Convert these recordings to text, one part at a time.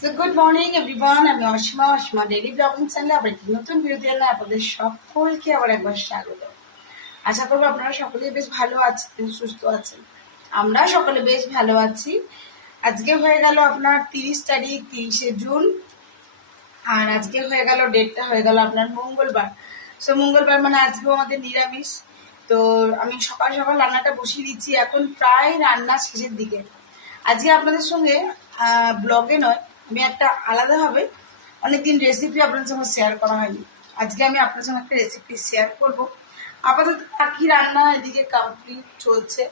So good morning everyone, আমি Asima daily blogging চ্যানেলে আবার একটি নতুন ভিডিও দিয়ে আপনাদের সকলকে আবার একবার স্বাগত। আশা করবো আপনারা সকলেই বেশ ভালো আছেন, সুস্থ আছেন। আমরা সকলে বেশ ভালো আছি। আজকে হয়ে গেল আপনার 30 তারিখ 30শে জুন, আর আজকে হয়ে গেল ডেটটা হয়ে গেল আপনার মঙ্গলবার। সো মঙ্গলবার মানে আজকেও আমাদের নিরামিষ। তো আমি সকাল সকাল রান্নাটা বসিয়ে দিচ্ছি, এখন প্রায় রান্না শেষের দিকে। আজকে আপনাদের সঙ্গে ব্লগে নয়, আমি একটা আলাদাভাবে অনেকদিন রেসিপি আপনাদের সঙ্গে শেয়ার করা হয়নি। আজকে আমি আপনাদের সঙ্গে একটা রেসিপি শেয়ার করব। আপাতত বাকি রান্না এদিকে কমপ্লিট চলছে,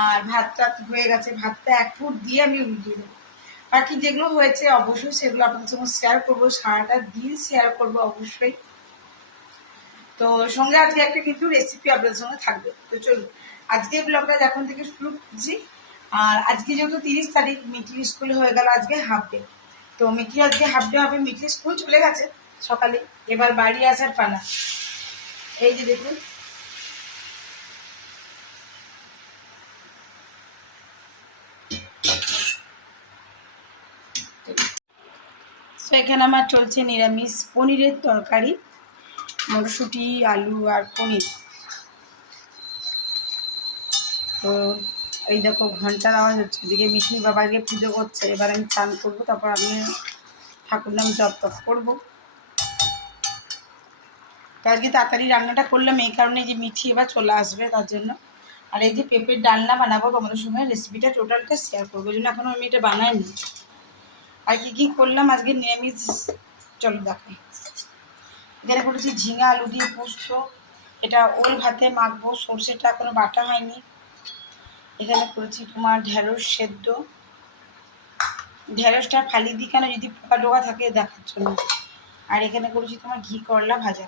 আর ভাতটা হয়ে গেছে। ভাতটা 1 ফুট দিয়ে আমি উল্টিয়ে দেবো। বাকি যেগুলো হয়েছে অবশ্যই সেগুলো আপনাদের সঙ্গে শেয়ার করবো, সারাটা দিন শেয়ার করবো অবশ্যই। তো সঙ্গে আজকে একটা কিন্তু রেসিপি আপনাদের সঙ্গে থাকবে। তো চলুন আজকে ব্লগটা এখন থেকে শুরু করছি। আর আজকে যেহেতু 30 তারিখ, মিঠির স্কুলে হয়ে গেল আজকে হাফ ডে। তো মিঠি আজকে হাফ ডে হবে, মিঠির স্কুল চলে গেছে সকালে, এবার বাড়ি আসার পালা। এই যে দেখুন, তো এখানে আমার চলছে নিরামিষ পনিরের তরকারি, মটরশুঁটি, আলু আর পনির। তো এই দেখো ঘন্টার আওয়াজ হচ্ছে, এদিকে মিঠি বাবাকে পুজো করছে। এবার আমি চান করবো, তারপর আমি ঠাকুর নাম জপ টপ করবো। তো আজকে তাড়াতাড়ি রান্নাটা করলাম এই কারণে যে মিঠি এবার চলে আসবে তার জন্য। আর এই যে পেঁপের ডালনা বানাবো, তোমাদের সঙ্গে রেসিপিটা টোটালটা শেয়ার করবো, ওই জন্য এখনও আমি এটা বানাইনি। আর কী কী করলাম আজকে নিরামিষ চলো দেখাই। এখানে করেছি ঝিঙা আলু দিয়ে পোস্ত, এটা ওল ভাতে মাখবো, সর্ষেটা এখনো বাটা হয়নি। এখানে করেছি তোমার ঢেঁড়স সেদ্ধ, ঢেঁড়সটা ফালি দিই কেন, যদি পোকা টোকা থাকে দেখার জন্য। আর এখানে করেছি তোমার ঘি করলা ভাজা।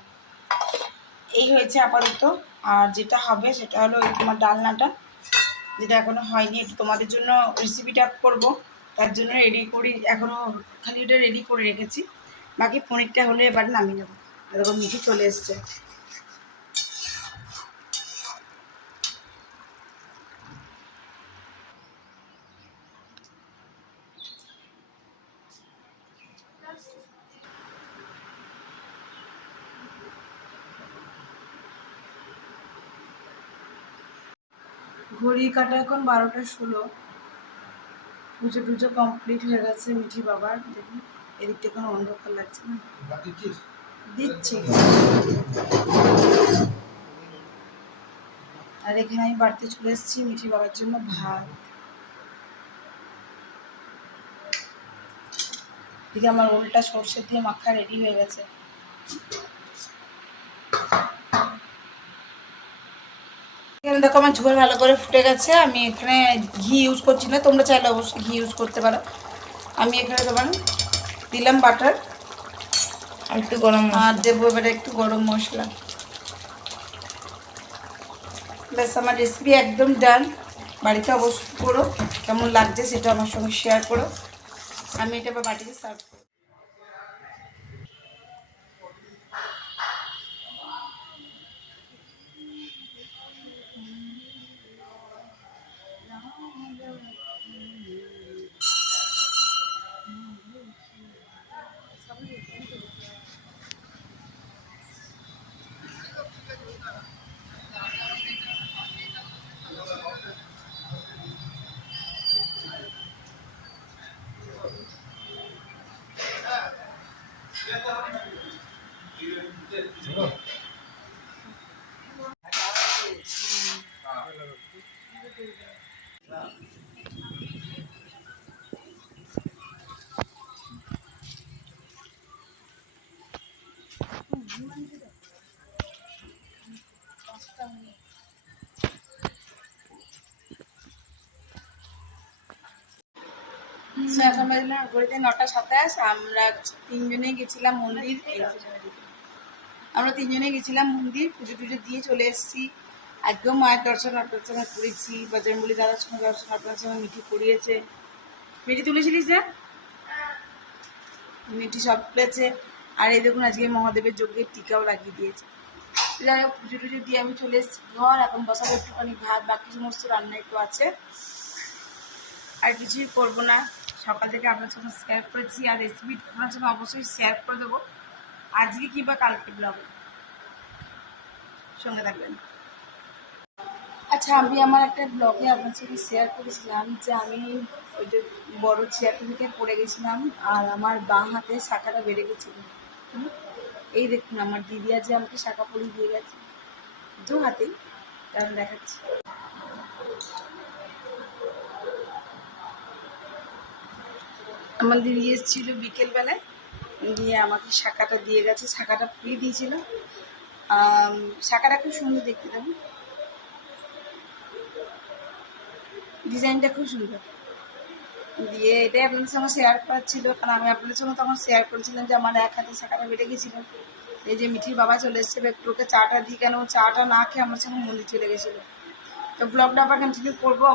এই হয়েছে আপাতত। আর যেটা হবে সেটা হলো এই তোমার ডালনাটা, যেটা এখনো হয়নি, একটু তোমাদের জন্য রেসিপিটা করব, তার জন্য রেডি করি এখনো, খালি ওটা রেডি করে রেখেছি। বাকি পনিরটা হলে এবার নামিয়ে নেবো। এরকম মিঠি চলে এসছে। ঘড়ি কাটা এখন 12টা 16। পুজো টুজো কমপ্লিট হয়ে গেছে মিঠি বাবার। দেখুন এদিকটা কোনো অন্ধকার লাগছে না, দিচ্ছি। আর এখানে আমি বাড়িতে চলে এসেছি মিঠি বাবার জন্য ভাত। এদিকে আমার ওলটা সর্ষে দিয়ে মাখা রেডি হয়ে গেছে। এখানে দেখো আমার ঝোল ভালো করে ফুটে গেছে। আমি এখানে ঘি ইউজ করছি না, তোমরা চাইলে অবশ্যই ঘি ইউজ করতে পারো। আমি এখানে তোমার দিলাম বাটার আর একটু গরম, আর দেবো এবারে একটু গরম মশলা। ব্যাস আমার রেসিপি একদম ডান। বাড়িতে অবশ্যই করো, কেমন লাগছে সেটা আমার সঙ্গে শেয়ার করো। আমি এটা আবার বাটিতে সার্ভ করব। এখন বাজে ঘড়িতে 9টা 27। আমরা তিনজনেই গেছিলাম মন্দির। আমরা তিনজনে গেছিলাম মন্দির, পুজো টুজো দিয়ে চলে এসেছি। একদম মায়ের দর্শন আপনার সঙ্গে করেছি, বজরংবলী দাদার সঙ্গে দর্শন আপনার সঙ্গে মিঠি করিয়েছে। মিঠি তুলেছিলিস না? মিঠি সব তুলেছে। আর এই দেখুন আজকে মহাদেবের যজ্ঞের টিকাও লাগিয়ে দিয়েছে। যাই হোক পুজো টুজো দিয়ে আমি চলে এসেছি ঘর। এখন বসাবো একটুখানি ভাত, বাকি সমস্ত রান্না একটু আছে, আর কিছুই করবো না। সকাল থেকে আপনার সাথে শেয়ার করেছি, আর রেসিপি আপনার সাথে অবশ্যই শেয়ার করে দেবো আজকে কিংবা কালকে ব্লগে, সঙ্গে থাকবেন। আচ্ছা, আমি আমার একটা ব্লগে আপনার সাথে শেয়ার করেছিলাম যে আমি ওই যে বড় চেয়ারটা থেকে পড়ে গেছিলাম আর আমার বাঁ হাতে শাখাটা বেড়ে গেছিল। এই দেখুন আমার দিদি আজ আমাকে শাখা পরিয়ে দিয়ে গেছে দু হাতেই, কারণ দেখাচ্ছি। আমার দিদি এসেছিল বিকেলবেলায়, দিয়ে আমাকে শাখাটা দিয়ে গেছে, শাখাটা পরিয়ে দিয়েছিল। শাখাটা খুব সুন্দর দেখতে, দেখুন ডিজাইনটা খুব সুন্দর। দিয়ে এটাই আপনাদের সঙ্গে শেয়ার করার ছিল, কারণ আমি আপনাদের সঙ্গে তখন শেয়ার করেছিলাম যে আমার এক হাতে শাখাটা বেড়ে গেছিলো। এই যে মিঠির বাবা চলে এসছে, একটু ওকে চাটা দিই, কেন চাটা না খেয়ে আমার সঙ্গে মন্দির চলে গেছিলো। তো ব্লগটা আবার কন্টিনিউ করবো।